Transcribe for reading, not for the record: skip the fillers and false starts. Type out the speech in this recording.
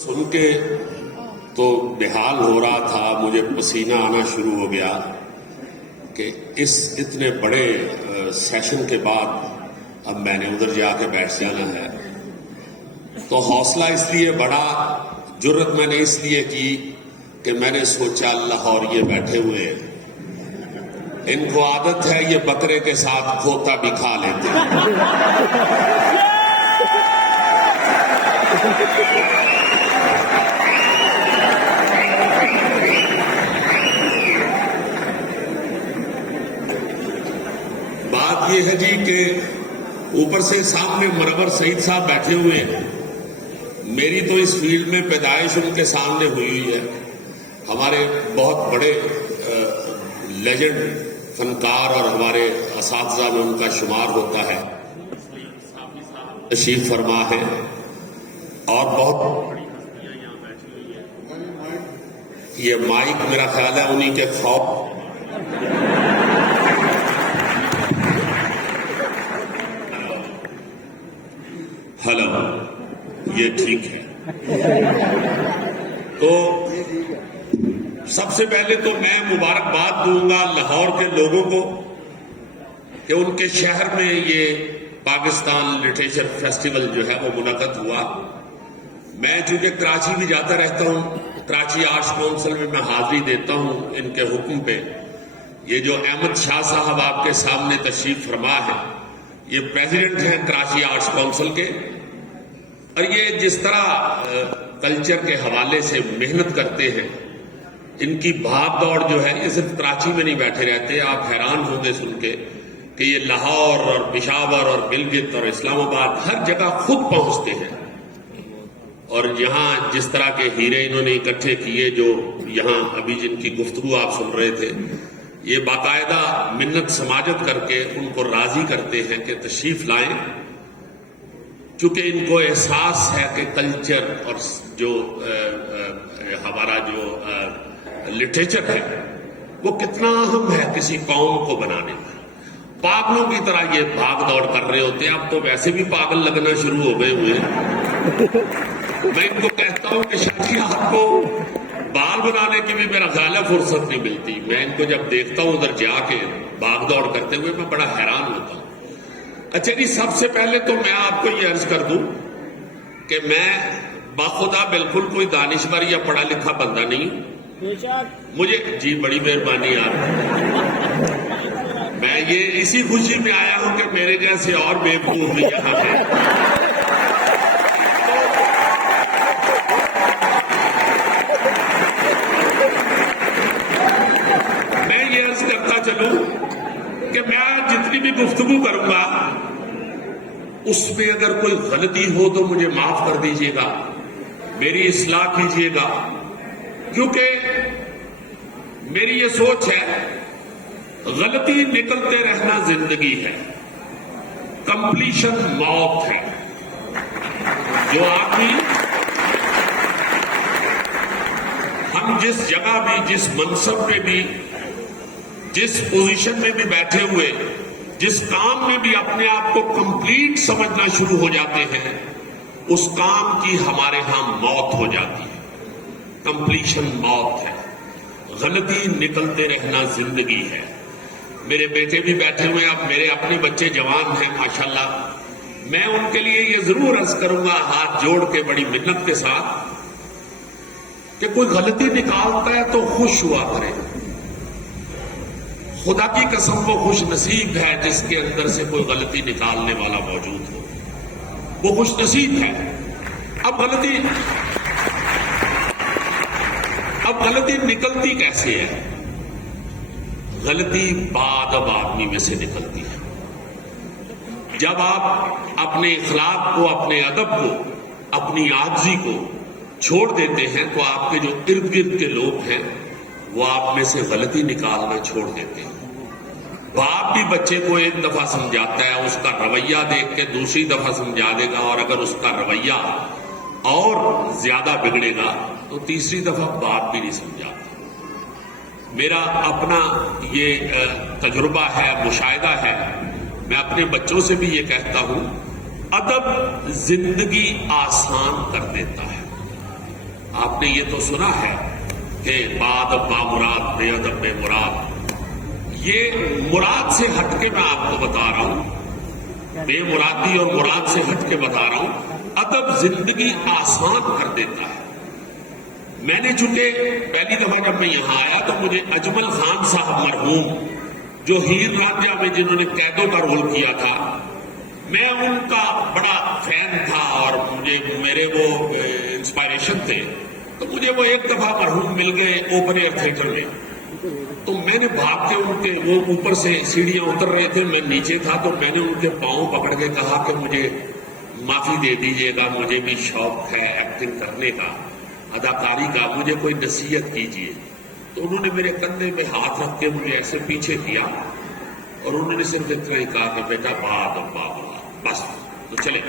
سن کے تو بحال ہو رہا تھا، مجھے پسینہ آنا شروع ہو گیا کہ اس اتنے بڑے سیشن کے بعد اب میں نے ادھر جا کے بیٹھ جانا ہے۔ تو حوصلہ اس لیے بڑا، جرت میں نے اس لیے کی کہ میں نے سوچا لاہور یہ بیٹھے ہوئے ان کو عادت ہے یہ بکرے کے ساتھ کھوتا بھی کھا لیتے ہیں۔ بات یہ ہے جی کہ اوپر سے سامنے منور سعید صاحب بیٹھے ہوئے ہیں۔ میری تو اس فیلڈ میں پیدائش ان کے سامنے ہوئی ہے۔ ہمارے بہت بڑے لیجنڈ فنکار اور ہمارے اساتذہ میں ان کا شمار ہوتا ہے، تشریف فرما ہے اور بہت بڑی ہستیاں یہاں بیٹھی ہوئی ہیں۔ یہ مائک میرا خیال ہے انہی کے خوف۔ ہلو، یہ ٹھیک ہے۔ تو سب سے پہلے تو میں مبارکباد دوں گا لاہور کے لوگوں کو کہ ان کے شہر میں یہ پاکستان لٹریچر فیسٹیول جو ہے وہ منعقد ہوا۔ میں چونکہ کراچی بھی جاتا رہتا ہوں، کراچی آرٹس کونسل میں میں حاضری دیتا ہوں ان کے حکم پہ۔ یہ جو احمد شاہ صاحب آپ کے سامنے تشریف فرما ہے، یہ پریزیڈنٹ ہیں کراچی آرٹس کونسل کے، اور یہ جس طرح کلچر کے حوالے سے محنت کرتے ہیں، ان کی بھاگ دوڑ جو ہے یہ صرف کراچی میں نہیں بیٹھے رہتے۔ آپ حیران ہوں گے سن کے کہ یہ لاہور اور پشاور اور گلگت اور اسلام آباد ہر جگہ خود پہنچتے ہیں، اور یہاں جس طرح کے ہیرے انہوں نے اکٹھے کیے، جو یہاں ابھی جن کی گفتگو آپ سن رہے تھے، یہ باقاعدہ منت سماجت کر کے ان کو راضی کرتے ہیں کہ تشریف لائیں، چونکہ ان کو احساس ہے کہ کلچر اور جو ہمارا جو لٹریچر ہے وہ کتنا اہم ہے کسی قوم کو بنانے میں۔ پاگلوں کی طرح یہ بھاگ دوڑ کر رہے ہوتے ہیں، اب تو ویسے بھی پاگل لگنا شروع ہو گئے ہوئے ہیں۔ میں ان کو کہتا ہوں کہ شاید آپ کو بال بنانے کی بھی میرا خیال ہے فرصت نہیں ملتی۔ میں ان کو جب دیکھتا ہوں ادھر جا کے بھاگ دوڑ کرتے ہوئے، میں بڑا حیران ہوتا ہوں۔ اچھا جی، سب سے پہلے تو میں آپ کو یہ عرض کر دوں کہ میں باخدا بالکل کوئی دانشور یا پڑھا لکھا بندہ نہیں ہوں۔ مجھے جی بڑی مہربانی آپ، میں یہ اسی خوشی میں آیا ہوں کہ میرے جیسے اور بیوقوف بھی یہاں ہیں۔ میں یہ عرض کرتا چلوں کہ میں جتنی بھی گفتگو کروں گا اس میں اگر کوئی غلطی ہو تو مجھے معاف کر دیجیے گا، میری اصلاح کیجیے گا، کیونکہ میری یہ سوچ ہے غلطی نکلتے رہنا زندگی ہے، کمپلیشن موت ہے۔ جو آدمی، ہم جس جگہ بھی، جس منصب پہ بھی، جس پوزیشن میں بھی بیٹھے ہوئے، جس کام میں بھی اپنے آپ کو کمپلیٹ سمجھنا شروع ہو جاتے ہیں، اس کام کی ہمارے ہاں موت ہو جاتی ہے، کمپلیشن موت ہے۔ غلطی نکلتے رہنا زندگی ہے۔ میرے بیٹے بھی بیٹھے ہوئے، اب میرے اپنے بچے جوان ہیں ماشاءاللہ، میں ان کے لیے یہ ضرور عرض کروں گا ہاتھ جوڑ کے بڑی منت کے ساتھ کہ کوئی غلطی نکالتا ہے تو خوش ہوا کرے۔ خدا کی قسم وہ خوش نصیب ہے جس کے اندر سے کوئی غلطی نکالنے والا موجود ہو، وہ خوش نصیب ہے۔ اب غلطی نکلتی کیسے ہے؟ غلطی بعد اب آدمی میں سے نکلتی ہے جب آپ اپنے اخلاق کو، اپنے ادب کو، اپنی عاجزی کو چھوڑ دیتے ہیں تو آپ کے جو ارد گرد کے لوگ ہیں وہ آپ میں سے غلطی نکالنا چھوڑ دیتے ہیں۔ باپ بھی بچے کو ایک دفعہ سمجھاتا ہے، اس کا رویہ دیکھ کے دوسری دفعہ سمجھا دے گا، اور اگر اس کا رویہ اور زیادہ بگڑے گا تو تیسری دفعہ باپ بھی نہیں سمجھاتا۔ میرا اپنا یہ تجربہ ہے، مشاہدہ ہے، میں اپنے بچوں سے بھی یہ کہتا ہوں، ادب زندگی آسان کر دیتا ہے۔ آپ نے یہ تو سنا ہے کہ بادب بامراد بے ادب بے مراد. یہ مراد سے ہٹ کے میں آپ کو بتا رہا ہوں، بے مرادی اور مراد سے ہٹ کے بتا رہا ہوں. ادب زندگی آسان کر دیتا ہے. میں نے چونکہ پہلی دفعہ جب میں یہاں آیا تو مجھے اجمل خان صاحب مرحوم جو ہیر رانجھا میں جنہوں نے قیدوں کا رول کیا تھا، میں ان کا بڑا فین تھا اور میرے وہ انسپائریشن تھے. تو مجھے وہ ایک دفعہ مرحوم مل گئے اوپن ایئر تھیٹر میں. تو میں نے بھاگ کے ان کے، وہ اوپر سے سیڑھیاں اتر رہے تھے، میں نیچے تھا، تو میں نے ان کے پاؤں پکڑ کے کہا کہ مجھے معافی دے دیجیے گا، مجھے بھی شوق ہے ایکٹنگ کرنے کا، اداکاری کا، مجھے کوئی نصیحت کیجیے. تو انہوں نے میرے کندھے پہ ہاتھ رکھ کے مجھے ایسے پیچھے کیا اور انہوں نے صرف اتنا ہی کہا کہ بیٹا بات اور بات بس. تو چلے گئے.